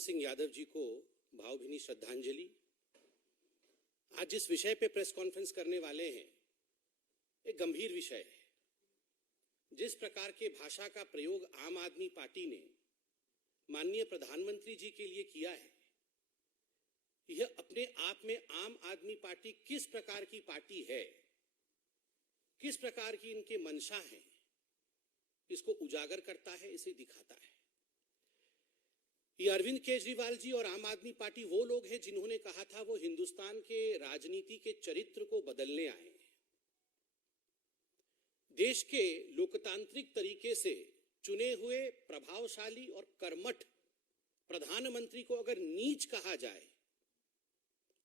सिंह यादव जी को भावभीनी श्रद्धांजलि। आज जिस विषय पे प्रेस कॉन्फ्रेंस करने वाले हैं एक गंभीर विषय है। जिस प्रकार के भाषा का प्रयोग आम आदमी पार्टी ने माननीय प्रधानमंत्री जी के लिए किया है, यह अपने आप में आम आदमी पार्टी किस प्रकार की पार्टी है, किस प्रकार की इनके मंशा है, इसको उजागर करता है, इसे दिखाता है। ये अरविंद केजरीवाल जी और आम आदमी पार्टी वो लोग हैं जिन्होंने कहा था वो हिंदुस्तान के राजनीति के चरित्र को बदलने आए हैं। देश के लोकतांत्रिक तरीके से चुने हुए प्रभावशाली और कर्मठ प्रधानमंत्री को अगर नीच कहा जाए,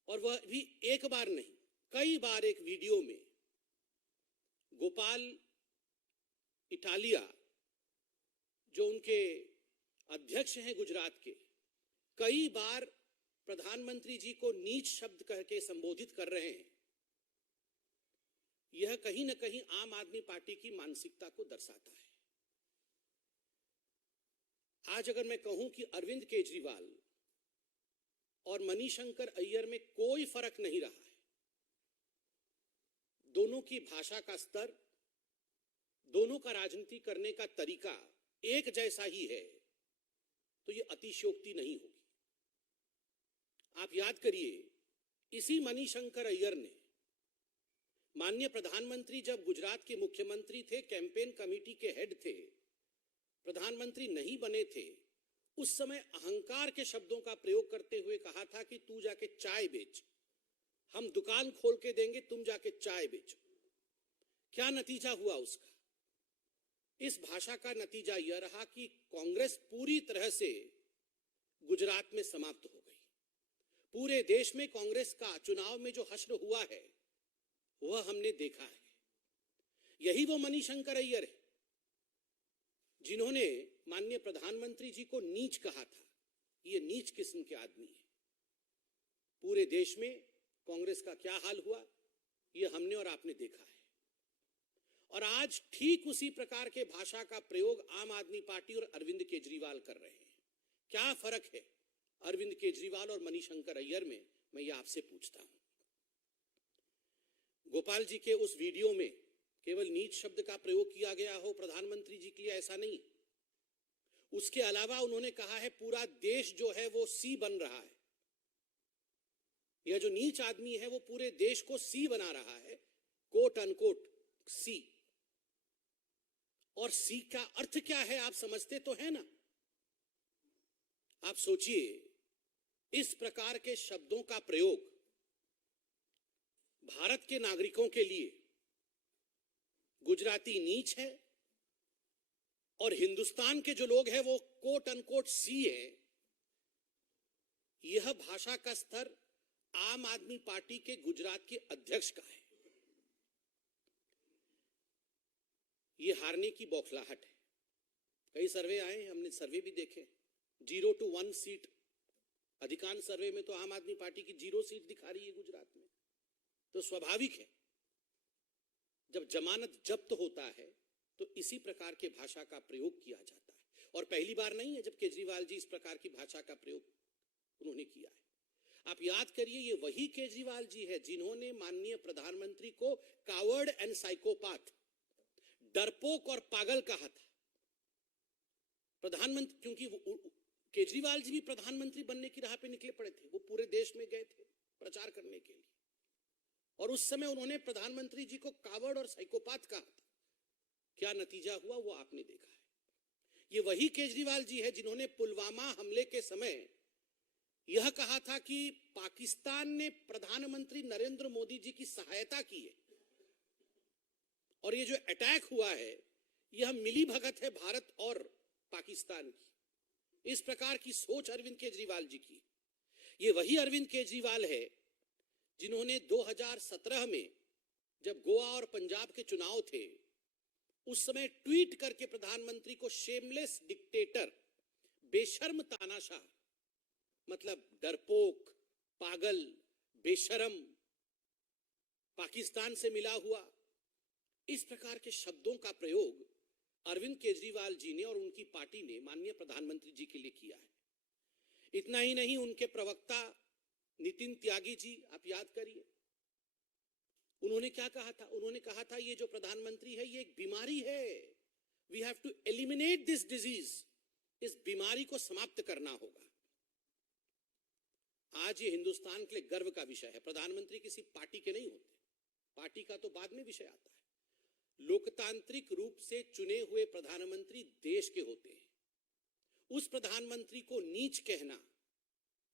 और वह भी एक बार नहीं कई बार एक वीडियो में गोपाल इटालिया जो उनके अध्यक्ष हैं गुजरात के, कई बार प्रधानमंत्री जी को नीच शब्द कह के संबोधित कर रहे हैं, यह कहीं ना कहीं आम आदमी पार्टी की मानसिकता को दर्शाता है। आज अगर मैं कहूं कि अरविंद केजरीवाल और मणिशंकर अय्यर में कोई फर्क नहीं रहा है, दोनों की भाषा का स्तर, दोनों का राजनीति करने का तरीका एक जैसा ही है, तो यह अतिशयोक्ति नहीं होगी। आप याद करिए, इसी मणिशंकर अय्यर ने माननीय प्रधानमंत्री जब गुजरात के मुख्यमंत्री थे, कैंपेन कमेटी के हेड थे, प्रधानमंत्री नहीं बने थे, उस समय अहंकार के शब्दों का प्रयोग करते हुए कहा था कि तू जाके चाय बेच, हम दुकान खोल के देंगे, तुम जाके चाय बेचो। क्या नतीजा हुआ उसका? इस भाषा का नतीजा यह रहा कि कांग्रेस पूरी तरह से गुजरात में समाप्त हो गई। पूरे देश में कांग्रेस का चुनाव में जो हश्र हुआ है वह हमने देखा है। यही वो मणिशंकर अय्यर है जिन्होंने माननीय प्रधानमंत्री जी को नीच कहा था। ये नीच किस्म के आदमी है। पूरे देश में कांग्रेस का क्या हाल हुआ यह हमने और आपने देखा है। और आज ठीक उसी प्रकार के भाषा का प्रयोग आम आदमी पार्टी और अरविंद केजरीवाल कर रहे हैं। क्या फर्क है अरविंद केजरीवाल और मणिशंकर अय्यर में, मैं ये आपसे पूछता हूं। गोपाल जी के उस वीडियो में केवल नीच शब्द का प्रयोग किया गया हो प्रधानमंत्री जी के लिए, ऐसा नहीं। उसके अलावा उन्होंने कहा है पूरा देश जो है वो सी बन रहा है। यह जो नीच आदमी है वो पूरे देश को सी बना रहा है, कोट अनकोट सी। और सी का अर्थ क्या है आप समझते तो है ना? आप सोचिए, इस प्रकार के शब्दों का प्रयोग भारत के नागरिकों के लिए गुजराती नीच है और हिंदुस्तान के जो लोग हैं वो कोट अनकोट सी है। यह भाषा का स्तर आम आदमी पार्टी के गुजरात के अध्यक्ष का है। यह हारने की बौखलाहट है। कई सर्वे आए, हमने सर्वे भी देखे, 0 to 1 सीट। अधिकांश सर्वे में तो आम आदमी पार्टी की 0 सीट दिखा रही है गुजरात में। तो स्वाभाविक है जब जमानत जब्त होता है तो इसी प्रकार के भाषा का प्रयोग किया जाता है। और पहली बार नहीं है जब केजरीवाल जी इस प्रकार की भाषा का प्रयोग उन्होंने किया है। आप याद करिए, ये वही केजरीवाल जी है जिन्होंने माननीय प्रधानमंत्री को कावर्ड एंड साइकोपाथ, डरपोक और पागल कहा था। प्रधानमंत्री, क्योंकि केजरीवाल जी भी प्रधानमंत्री बनने की राह पे निकले पड़े थे, वो पूरे देश में गए थे प्रचार करने के लिए, और उस समय उन्होंने प्रधानमंत्री जी को कावर्ड और साइकोपाथ कहा था। क्या नतीजा हुआ वो आपने देखा है। ये वही केजरीवाल जी है जिन्होंने पुलवामा हमले के समय यह कहा था कि पाकिस्तान ने प्रधानमंत्री नरेंद्र मोदी जी की सहायता की है और ये जो अटैक हुआ है यह मिली भगत है भारत और पाकिस्तान की। इस प्रकार की सोच अरविंद केजरीवाल जी की। ये वही अरविंद केजरीवाल है जिन्होंने 2017 में जब गोवा और पंजाब के चुनाव थे उस समय ट्वीट करके प्रधानमंत्री को शेमलेस डिक्टेटर, बेशर्म तानाशाह, मतलब डरपोक, पागल, बेशर्म, पाकिस्तान से मिला हुआ, इस प्रकार के शब्दों का प्रयोग अरविंद केजरीवाल जी ने और उनकी पार्टी ने माननीय प्रधानमंत्री जी के लिए किया है। इतना ही नहीं, उनके प्रवक्ता नितिन त्यागी जी, आप याद करिए, उन्होंने क्या कहा था? उन्होंने कहा था ये जो प्रधानमंत्री है ये एक बीमारी है, we have to eliminate this disease, इस बीमारी को समाप्त करना होगा। आज ये हिंदुस्तान के लिए गर्व का विषय है। प्रधानमंत्री किसी पार्टी के नहीं होते, पार्टी का तो बाद में विषय आता है। लोकतांत्रिक रूप से चुने हुए प्रधानमंत्री देश के होते हैं। उस प्रधानमंत्री को नीच कहना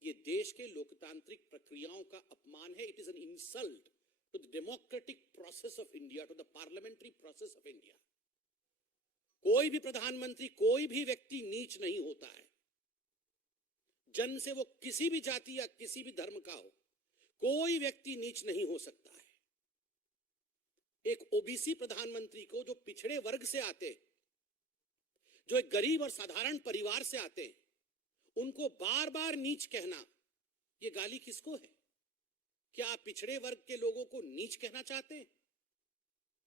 ये देश के लोकतांत्रिक प्रक्रियाओं का अपमान है। It is an insult to the democratic process of India, to the parliamentary process of India. कोई भी प्रधानमंत्री, कोई भी व्यक्ति नीच नहीं होता है। जन्म से वो किसी भी जाति या किसी भी धर्म का हो, कोई व्यक्ति नीच नहीं हो सकता है। एक ओबीसी प्रधानमंत्री को, जो पिछड़े वर्ग से आते, जो एक गरीब और साधारण परिवार से आते हैं, उनको बार बार नीच कहना, ये गाली किसको है? क्या आप पिछड़े वर्ग के लोगों को नीच कहना चाहते हैं?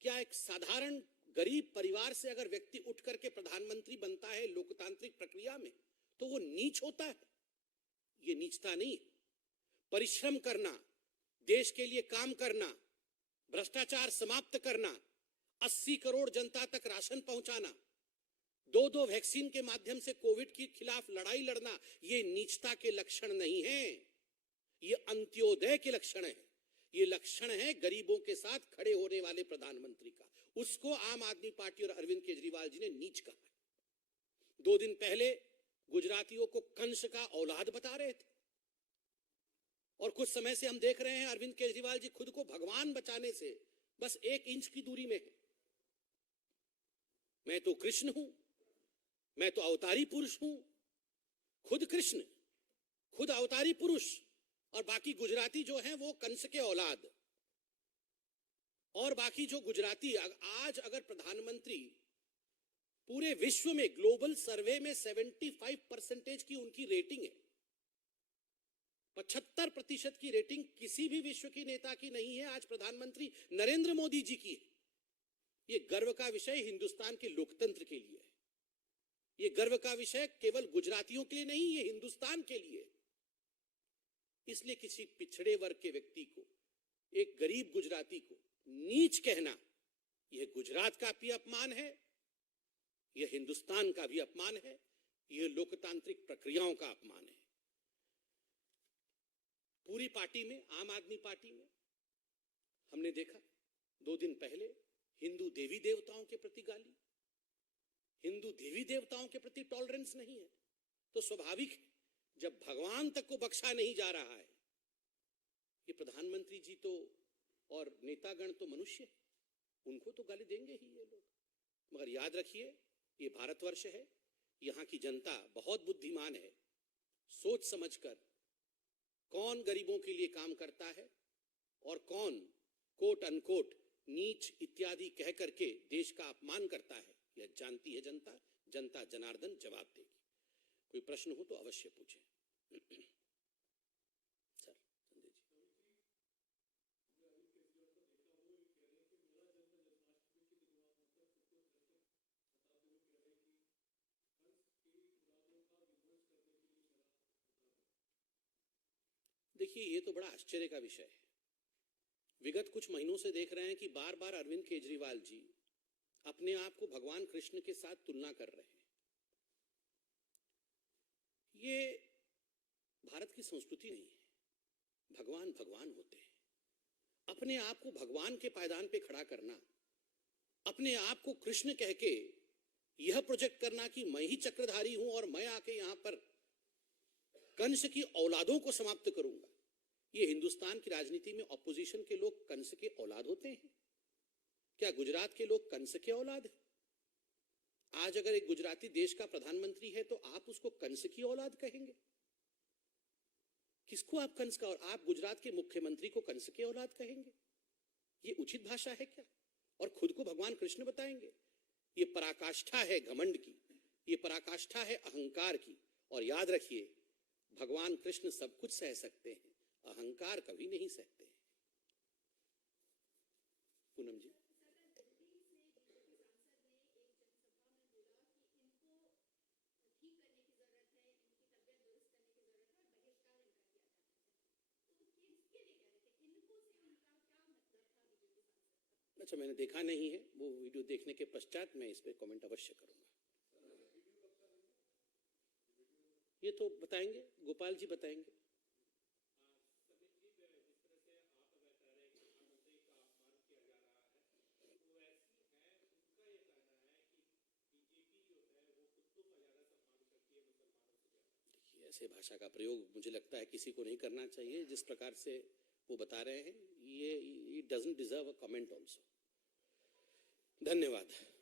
क्या एक साधारण गरीब परिवार से अगर व्यक्ति उठ करके प्रधानमंत्री बनता है लोकतांत्रिक प्रक्रिया में, तो वो नीच होता है? ये नीचता नहीं। परिश्रम करना, देश के लिए काम करना, भ्रष्टाचार समाप्त करना, 80 करोड़ जनता तक राशन पहुंचाना, 2 वैक्सीन के माध्यम से कोविड के खिलाफ लड़ाई लड़ना, ये नीचता के लक्षण नहीं है, ये अंत्योदय के लक्षण है। ये लक्षण है गरीबों के साथ खड़े होने वाले प्रधानमंत्री का। उसको आम आदमी पार्टी और अरविंद केजरीवाल जी ने नीच कहा। 2 दिन पहले गुजरातियों को कंस का औलाद बता रहे थे, और कुछ समय से हम देख रहे हैं अरविंद केजरीवाल जी खुद को भगवान बचाने से बस 1 इंच की दूरी में है। मैं तो कृष्ण हूं, मैं तो अवतारी पुरुष हूं। खुद कृष्ण, खुद अवतारी पुरुष, और बाकी गुजराती जो हैं वो कंस के औलाद। और बाकी जो गुजराती, आज अगर प्रधानमंत्री पूरे विश्व में ग्लोबल सर्वे में 75% की उनकी रेटिंग है, 75% की रेटिंग किसी भी विश्व की नेता की नहीं है, आज प्रधानमंत्री नरेंद्र मोदी जी की है। ये गर्व का विषय हिंदुस्तान के लोकतंत्र के लिए है। ये गर्व का विषय केवल गुजरातियों के लिए नहीं, ये हिंदुस्तान के लिए। इसलिए किसी पिछड़े वर्ग के व्यक्ति को, एक गरीब गुजराती को नीच कहना, यह गुजरात का भी अपमान है, यह हिंदुस्तान का भी अपमान है, यह लोकतांत्रिक प्रक्रियाओं का अपमान है। पूरी पार्टी में, आम आदमी पार्टी में हमने देखा 2 दिन पहले हिंदू देवी देवताओं के प्रति गाली, हिंदू देवी देवताओं के प्रति टॉलरेंस नहीं है। तो स्वाभाविक है, जब भगवान तक को बख्शा नहीं जा रहा है, ये प्रधानमंत्री जी तो और नेतागण तो मनुष्य, उनको तो गाली देंगे ही ये लोग। मगर याद रखिए, ये भारतवर्ष है, यहां की जनता बहुत बुद्धिमान है। सोच समझकर कौन गरीबों के लिए काम करता है और कौन कोट अनकोट नीच इत्यादि कह करके देश का अपमान करता है, यह जानती है जनता। जनता जनार्दन जवाब देगी। कोई प्रश्न हो तो अवश्य पूछें। सर संजय जी। देखिए, ये तो बड़ा आश्चर्य का विषय है। विगत कुछ महीनों से देख रहे हैं कि बार बार अरविंद केजरीवाल जी अपने आप को भगवान कृष्ण के साथ तुलना कर रहे हैं। ये भारत की संस्कृति नहीं है। भगवान भगवान होते हैं। अपने आप को भगवान के पायदान पे खड़ा करना, अपने आप को कृष्ण कह के यह प्रोजेक्ट करना कि मैं ही चक्रधारी हूं और मैं आके यहां पर कंस की औलादों को समाप्त करूंगा। ये हिंदुस्तान की राजनीति में ऑपोजिशन के लोग कंस के औलाद होते हैं? क्या गुजरात के लोग कंस के औलाद हैं? आज अगर एक गुजराती देश का प्रधानमंत्री है तो आप उसको कंस की औलाद कहेंगे? किसको आप कंस का, और आप गुजरात के मुख्यमंत्री को कंस की औलाद कहेंगे? ये उचित भाषा है क्या? और खुद को भगवान कृष्ण बताएंगे? ये पराकाष्ठा है घमंड की, ये पराकाष्ठा है अहंकार की। और याद रखिए, भगवान कृष्ण सब कुछ सह सकते हैं, अहंकार कभी नहीं सहते। पूनम जी। अच्छा, मैंने देखा नहीं है, वो वीडियो देखने के पश्चात मैं इस पे कमेंट अवश्य करूंगा। ये तो बताएंगे, गोपाल जी बताएंगे। ऐसे भाषा का प्रयोग मुझे लगता है किसी को नहीं करना चाहिए। जिस प्रकार से वो बता रहे हैं, ये doesn't deserve a comment also. धन्यवाद।